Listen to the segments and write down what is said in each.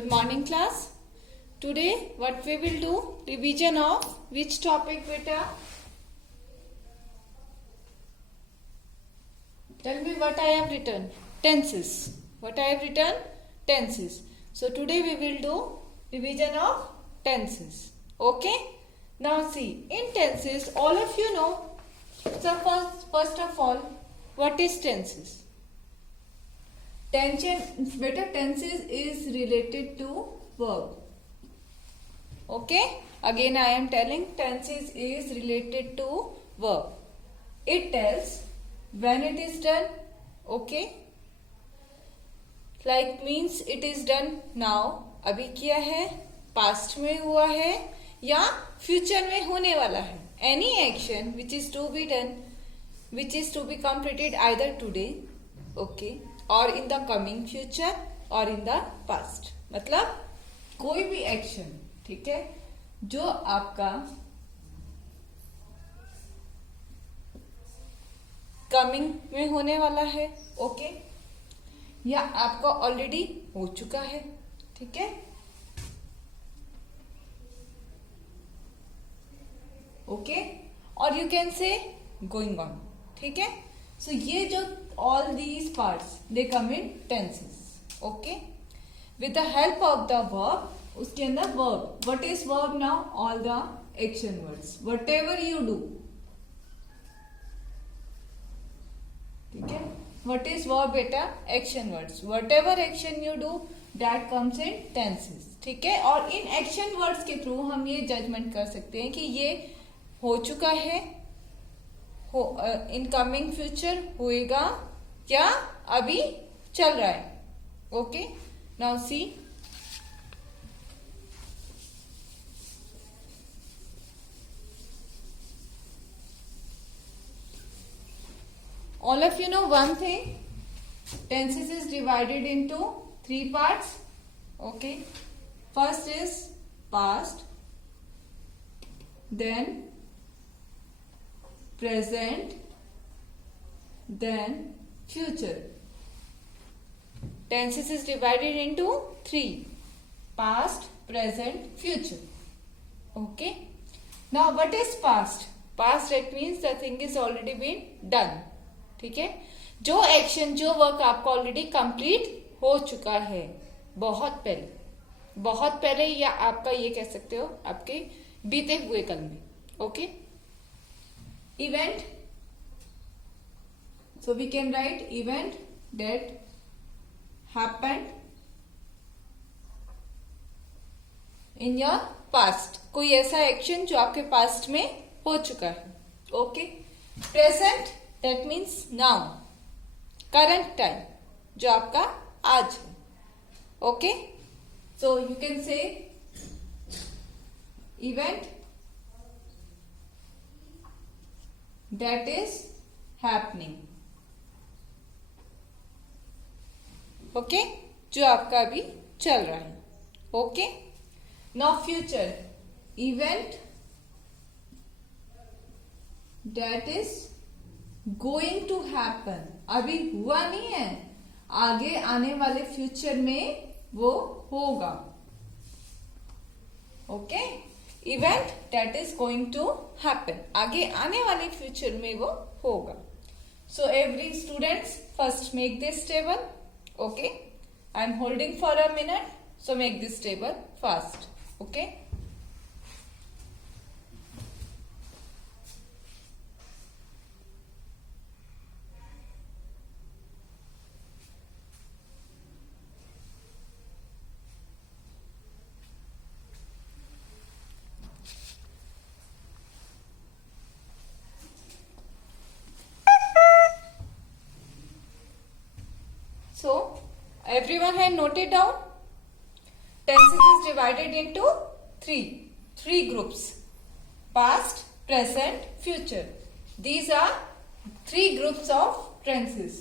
Good morning class. Today what we will do? Revision of which topic beta? Tell me what I have written. Tenses. What I have written? Tenses. So today we will do revision of tenses. Okay? Now see, in tenses all of you know. So first of all, what is tenses? Tenses is related to verb. Okay? Again I am telling tenses is related to verb. It tells when it is done. Okay? Like means it is done now. अभी किया है, past में हुआ है या future में होने वाला है. Any action which is to be done, which is to be completed either today, okay, or in the coming future or in the past. मतलब कोई भी एक्शन, ठीक है, जो आपका कमिंग में होने वाला है, ओके, या आपका ऑलरेडी हो चुका है, ठीक है, ओके, और यू कैन से गोइंग ऑन, ठीक है. सो ये जो all these parts they come in tenses. Okay, with the help of the verb, उसके अंदर verb. What is verb now? All the action words, whatever you do, ठीक है. What is verb बेटा? Action words. Whatever action you do that comes in tenses. ठीक है. और इन action words के through हम ये judgment कर सकते हैं कि ये हो चुका है, इन कमिंग फ्यूचर होएगा या अभी चल रहा है. Okay, now see, all of you know one thing, tenses is divided into 3 parts. Okay, first is past, then present, then future. Tenses is divided into 3: past, present, future. Okay, now what is past? Past that means the thing is already been done. ठीक है, जो action, जो work आपका already complete हो चुका है बहुत पहले या आपका ये कह सकते हो आपके बीते हुए कल में. Okay, event, so we can write event that happened in your past. कोई ऐसा एक्शन जो आपके पास्ट में हो चुका है. Okay, present that means now, current time, जो आपका आज है. Okay, so you can say event that is happening. Okay, जो आपका अभी चल रहा है. Okay, now future, event that is going to happen. अभी हुआ नहीं है, आगे आने वाले फ्यूचर में वो होगा. Okay, event that is going to happen, आगे आने वाले फ्यूचर में वो होगा. So every students first make this table. Okay, I am holding for a minute, so make this table fast. Okay, so everyone had noted down. Tenses is divided into three groups: past, present, future. These are 3 groups of tenses.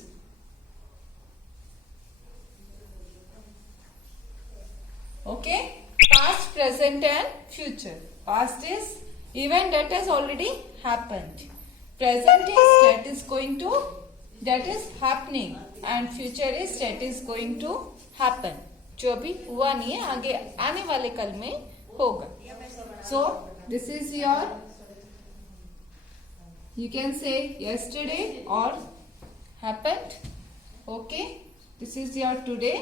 Okay, past, present and future. Past is event that has already happened. Present is that is going to that is happening, and future is that is going to happen. जो अभी हुआ नहीं है, आगे आने वाले कल में होगा. So this is your, you can say yesterday or happened. Okay, this is your today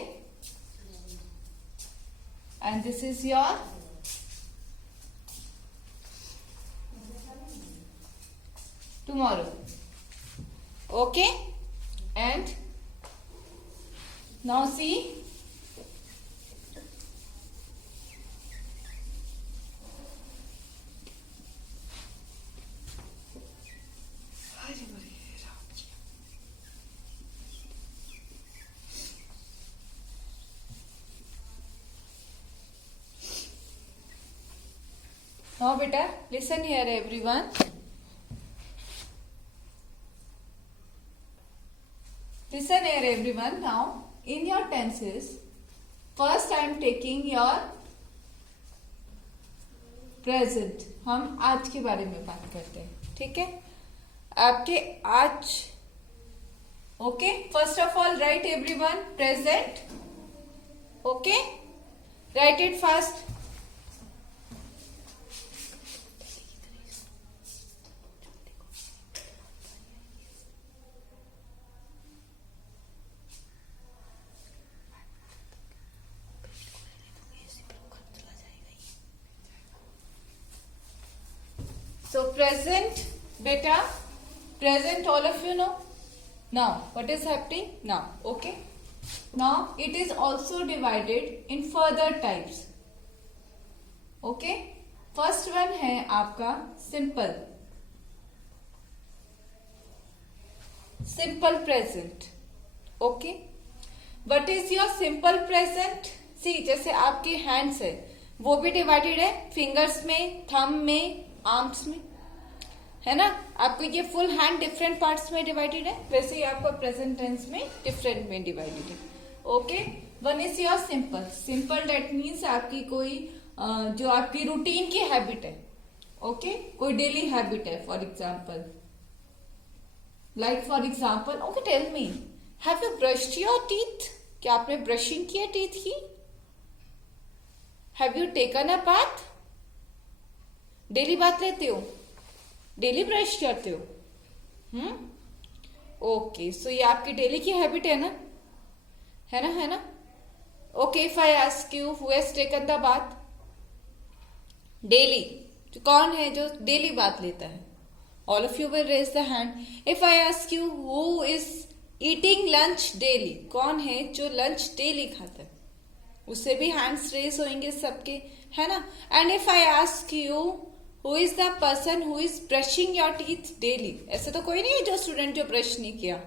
and this is your tomorrow. Okay, and now see, now beta listen here everyone. Listen here everyone. Now in your tenses, first I am taking your present. हम आज के बारे में बात करते हैं. ठीक है, आपके आज. Okay, first of all right everyone present. Okay, right it fast. So present, beta, present all of you know. Now what is happening now? Okay, now it is also divided in further types. Okay, first one है आपका simple. Simple present. Okay, what is your simple present? See, जैसे आपके hands है वो भी divided है fingers में, thumb में, आर्म्स में, है ना. आपको ये फुल हैंड डिफरेंट पार्ट्स में डिवाइडेड है, वैसे ही आपको प्रेजेंट टेंस में डिफरेंट में डिवाइडेड है. Okay, one is your simple. Simple that means आपकी कोई जो आपकी रूटीन की हैबिट है. ओके, कोई डेली हैबिट है. For example, like for example, okay tell me, have you brushed your teeth? क्या आपने ब्रशिंग किया टीथ की? Have you taken a bath? Daily bath लेते हो, डेली ब्रश करते हो. ओके, सो ये आपकी डेली की हैबिट है ना, है ना, है ना. Okay, if I ask you who has taken the bath daily, कौन है जो डेली बात लेता है? All of you will raise the hand. If I ask you who is eating lunch daily, कौन है जो लंच डेली खाता है? उससे भी हैंड्स रेज होंगे सबके, है ना. And if I ask you who is the person who is brushing your teeth daily, ऐसे तो कोई नहीं है जो स्टूडेंट जो ब्रश नहीं किया.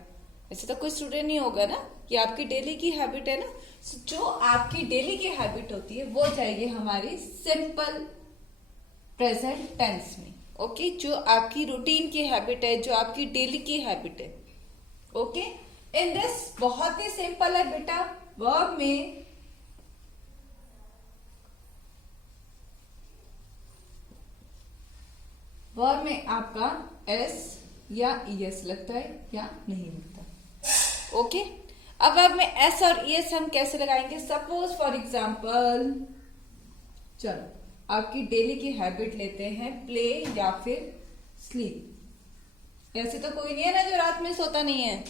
ऐसे तो कोई स्टूडेंट नहीं होगा ना. ये आपकी डेली की हैबिट है ना. जो आपकी डेली की हैबिट होती है वो जाएगी हमारी सिंपल प्रेजेंट टेंस में. ओके, जो आपकी रूटीन की हैबिट है, जो आपकी डेली की हैबिट है. ओके, इन दिस बहुत ही सिंपल है बेटा. वर्ब में वर्ब में आपका एस या ईएस लगता है या नहीं लगता. ओके, अब वर्ब में एस और ईएस हम कैसे लगाएंगे? सपोज फॉर एग्जाम्पल, चलो आपकी डेली की हैबिट लेते हैं प्ले या फिर स्लीप. ऐसे तो कोई नहीं है ना जो रात में सोता नहीं है,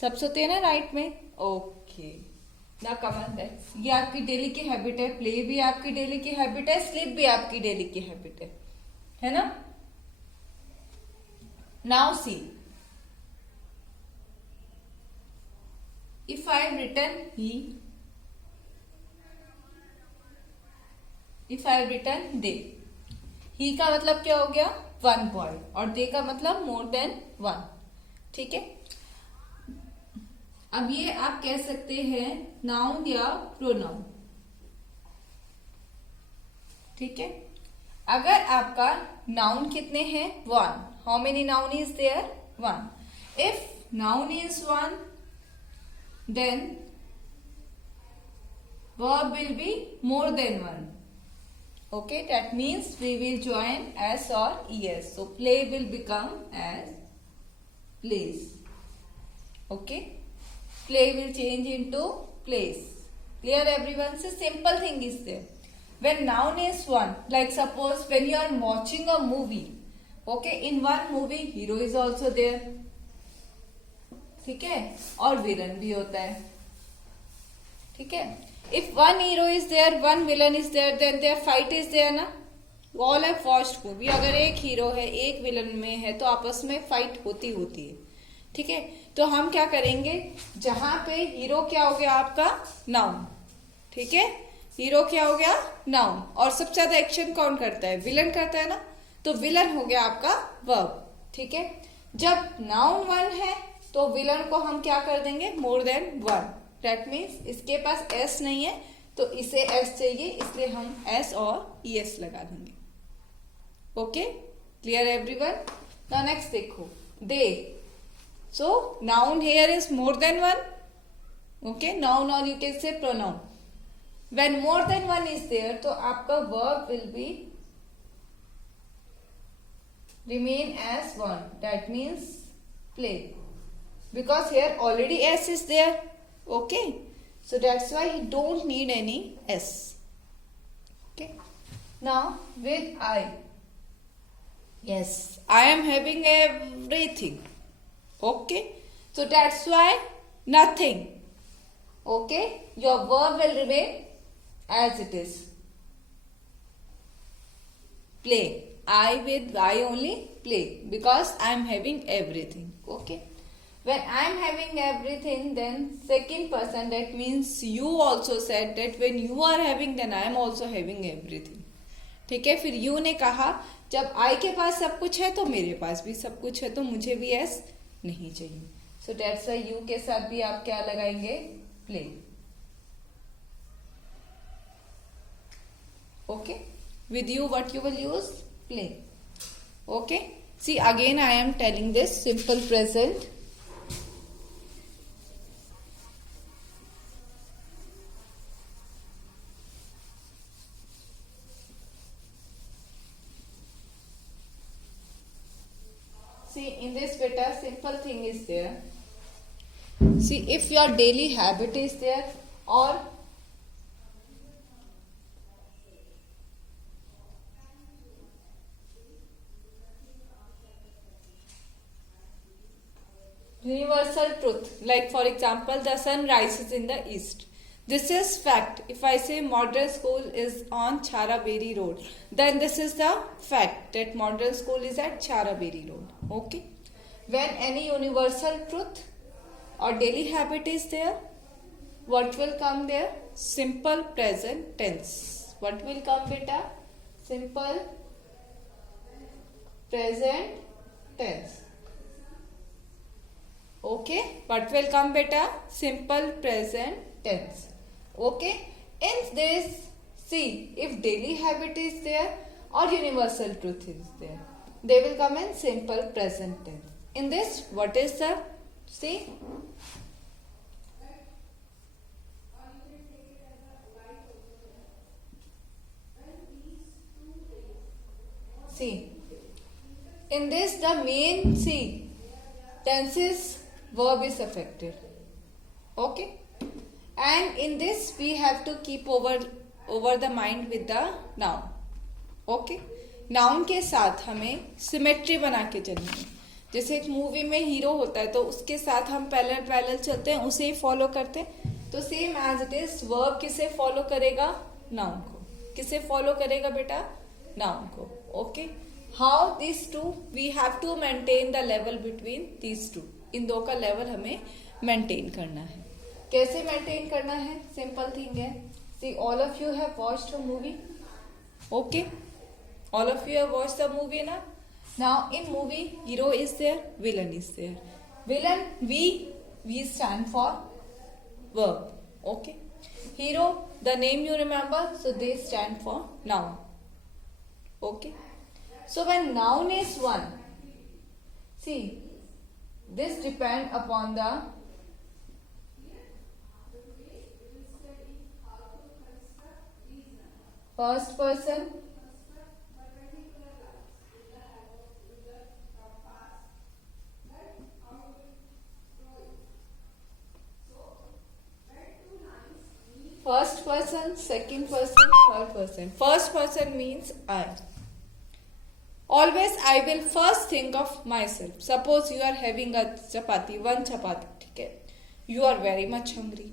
सब सोते हैं ना राइट में. ओके, ना कमन दैट ये आपकी डेली की हैबिट है. प्ले भी आपकी डेली की हैबिट है, स्लीप भी आपकी डेली की हैबिट है ना. Now see, if I have written he, if I have written they, he का मतलब क्या हो गया? वन बॉय, और दे का मतलब मोर देन वन. ठीक है, अब ये आप कह सकते हैं नाउन या प्रोनाउन. ठीक है, अगर आपका नाउन कितने हैं? One. How many noun is there? One. If noun is one, then verb will be more than one. Okay, that means we will join s or es. So play will become as plays. Okay, play will change into plays. Clear everyone? So simple thing is there. When noun is one, like suppose when you are watching a movie, okay, in one movie hero is also there, ठीक है, और villain भी होता है, ठीक है. If one hero is there, one villain is there, then their fight is there ना. All have watched movie. अगर एक हीरो है एक विलन में है तो आपस में फाइट होती होती है, ठीक है. तो हम क्या करेंगे, जहां पे हीरो क्या हो गया आपका नाउन, ठीक है, हीरो क्या हो गया नाउन, और सबसे ज्यादा एक्शन कौन करता है, विलन करता है ना, तो विलन हो गया आपका वर्ब, ठीक है. जब नाउन वन है तो विलन को हम क्या कर देंगे, मोर देन वन. दैट मीन्स इसके पास एस नहीं है तो इसे एस चाहिए, इसलिए हम एस और ईएस लगा देंगे. Okay, clear everyone. Now next देखो, दे. So noun here is more than one. Okay, noun or you can say pronoun. When more than one is there तो आपका verb will be remain as one. That means play, because here already s is there. Okay, so that's why you don't need any s. Okay, now with I, yes, I am having everything. Okay, so that's why nothing. Okay, your verb will remain as it is, play. I with I only, play, because I am having everything. Okay, when I am having everything, then second person, that means you also said that when you are having, then I am also having everything. ठीक है, फिर you ने कहा जब I के पास सब कुछ है तो मेरे पास भी सब कुछ है, तो मुझे भी S नहीं चाहिए. So that's why you के साथ भी आप क्या लगाएंगे, play. Okay, with you what you will use, play. Okay, see again I am telling this simple present. See in this beta simple thing is there. See if your daily habit is there, or universal truth, like for example the sun rises in the east, this is fact. If I say modern school is on Charaberi road, then this is the fact that modern school is at Charaberi road. Okay, when any universal truth or daily habit is there, what will come there, simple present tense. What will come beta, simple present tense. Okay, what will come beta, simple present tense. Okay, in this see if daily habit is there or universal truth is there, they will come in simple present tense. In this what is the, see in this the main tenses verb is affected. Okay, and in this we have to keep over the mind with the noun. Okay, noun के साथ हमें symmetry बना के चलनी है. जैसे एक movie में हीरो होता है तो उसके साथ हम पैरेलल चलते हैं, उसे ही फॉलो करते हैं. तो same as it is verb किसे फॉलो करेगा, नाउन को. किसे फॉलो करेगा बेटा, नाउन को. Okay, how this two we have to maintain the level between this two. इन दो का लेवल हमें मेंटेन करना है. कैसे मेंटेन करना है, सिंपल थिंग है. See all of you have watched a movie. Okay, all of you have watched the movie na. Now in movie hero is there, villain is there. Villain, we stand for verb. Okay, hero, the name you remember, so they stand for noun. Okay, so when noun is one, see this depend upon the first person, first person, second person, third person. First person means I. Always I will first think of myself. Suppose you are having a chapati, one chapati, okay? You are very much hungry.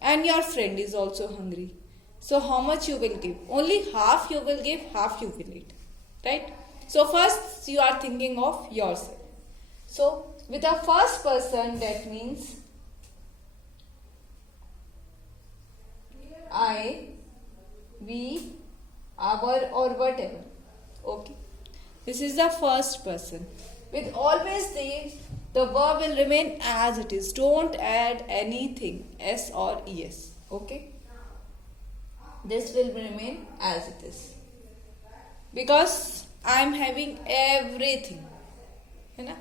And your friend is also hungry. So how much you will give? Only half you will give, half you will eat. Right? So first you are thinking of yourself. So with the first person, that means I, we, our, or whatever. Okay. This is the first person. With always the verb will remain as it is. Don't add anything, s or es. Okay. This will remain as it is. Because I am having everything. है ना?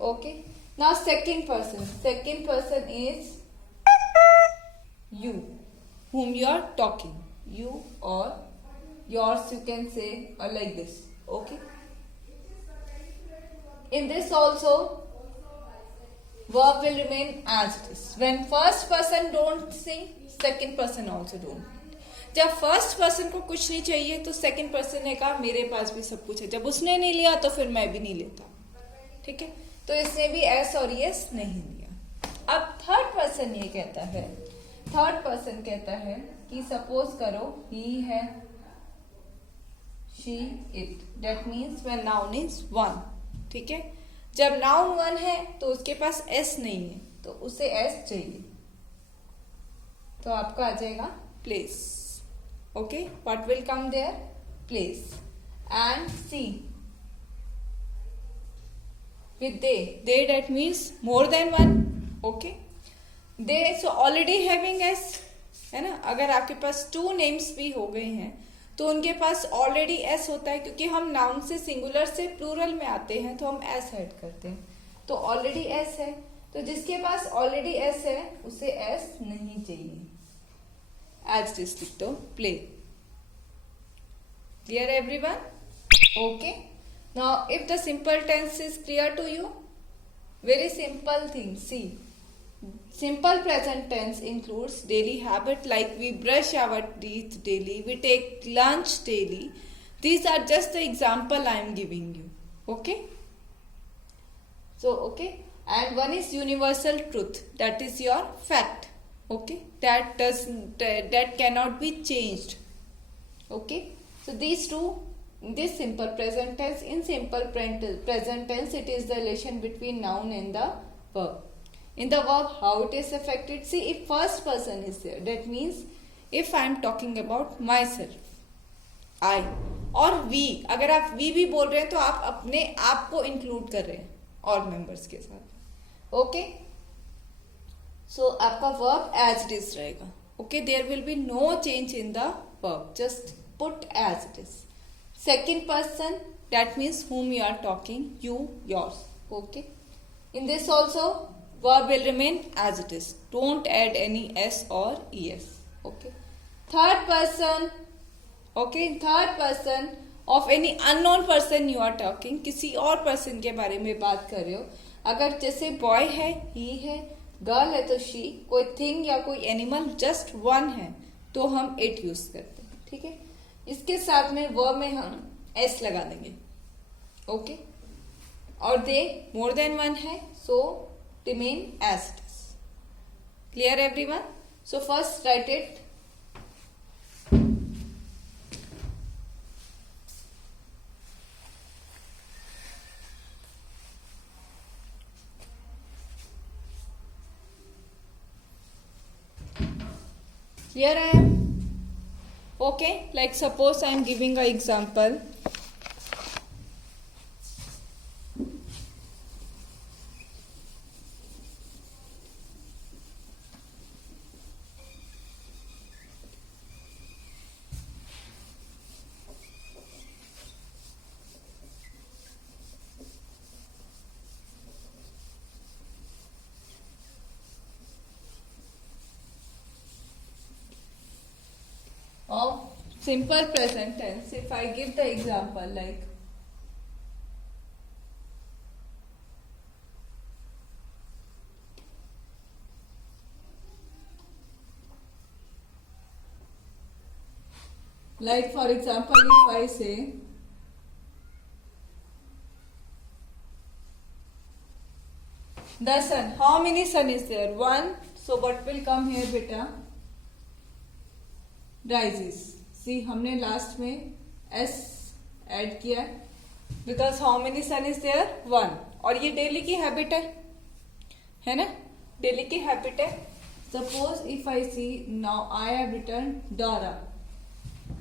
Okay. Now second person. Second person is you, whom you are talking. You or yours, you can say like this. Okay. In this also, verb will remain as it is. When first person don't say, second person also don't. जब first person को कुछ नहीं चाहिए तो second person ने कहा मेरे पास भी सब कुछ है. जब उसने नहीं लिया तो फिर मैं भी नहीं लेता. ठीक है. तो इसने भी एस और यस नहीं लिया. अब थर्ड पर्सन ये कहता है, थर्ड पर्सन कहता है कि सपोज करो ही है, she, it. That means when noun is one. ठीक है. जब noun one है तो उसके पास s नहीं है तो उसे s चाहिए. तो आपका आ जाएगा place. Okay. What will come there? Place. And see. With they. They, that means more than one. Okay. They, so already having s. है ना. अगर आपके पास two names भी हो गए हैं तो उनके पास ऑलरेडी एस होता है, क्योंकि हम नाउन से सिंगुलर से प्लूरल में आते हैं तो हम एस ऐड करते हैं. तो ऑलरेडी एस है. तो जिसके पास ऑलरेडी एस है उसे एस नहीं चाहिए. एज दिस लिख दो play. Clear everyone? Okay. Now if the simple tense is clear to you, very simple thing. See, simple present tense includes daily habit like we brush our teeth daily, we take lunch daily. These are just the example I am giving you. Okay. So okay. And one is universal truth, that is your fact. Okay. That cannot be changed. Okay. So these two, this simple present tense. In simple present tense, it is the relation between noun and the verb. In the verb, how it is affected? See, if first person is there, that means if I am talking about myself, I, और we, अगर आप we भी बोल रहे हैं तो आप अपने आप को include कर रहे हैं और members के साथ. Okay? So आपका verb as it is रहेगा. Okay? There will be no change in the verb. Just put as it is. Second person, that means whom you are talking, you, yours. Okay? In this also, verb will remain as it is. Don't add any s or es. Okay. Third person. Okay. Third person of any unknown person you are talking. किसी और person के बारे में बात कर रहे हो. अगर जैसे boy है, he है, girl है तो she, कोई thing या कोई animal just one है तो हम it use करते हैं. ठीक है. इसके साथ में verb में हम s लगा देंगे. Okay. और they more than one है so remain as it is. Clear everyone? So first write it. Here I am. Okay, like suppose I am giving an example. Of simple present tense, if I give the example like Like for example, if I say the sun, how many sun is there? One. So what will come here beta? Rises. See, हमने last में s add किया because how many sun is there? One. और ये daily की habit है ना? Daily की habit है. Suppose if I see now I have written Dora.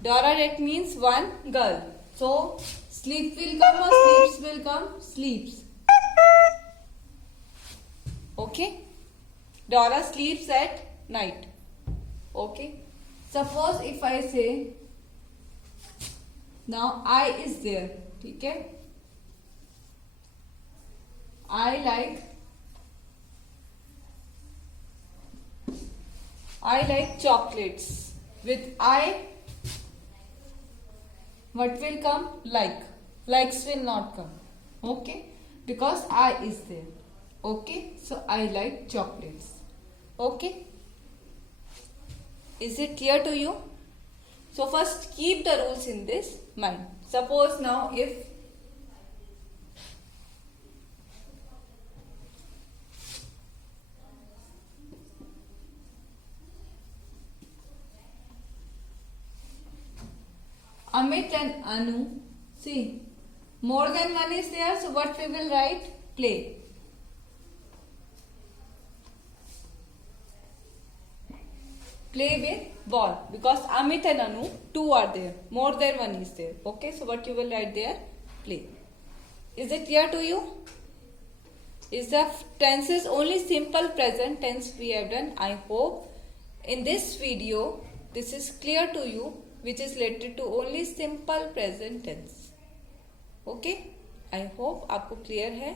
Dora that means one girl. So sleep will come or sleeps will come? Sleeps. Okay. Dora sleeps at night. Okay. Suppose if I say now I is there. ठीक है. I like chocolates. With I, what will come? Like. Likes will not come. Okay. Because I is there. Okay. So I like chocolates. Okay. Is it clear to you? So first keep the rules in this mind. Suppose now if Amit and Anu, see, more than one is there, so what we will write? Play. Play with ball because Amit and Anu, two are there. More than one is there. Okay, so what you will write there? Play. Is it clear to you? Is the tenses only simple present tense we have done? I hope in this video this is clear to you, which is related to only simple present tense. Okay, I hope आपको clear है.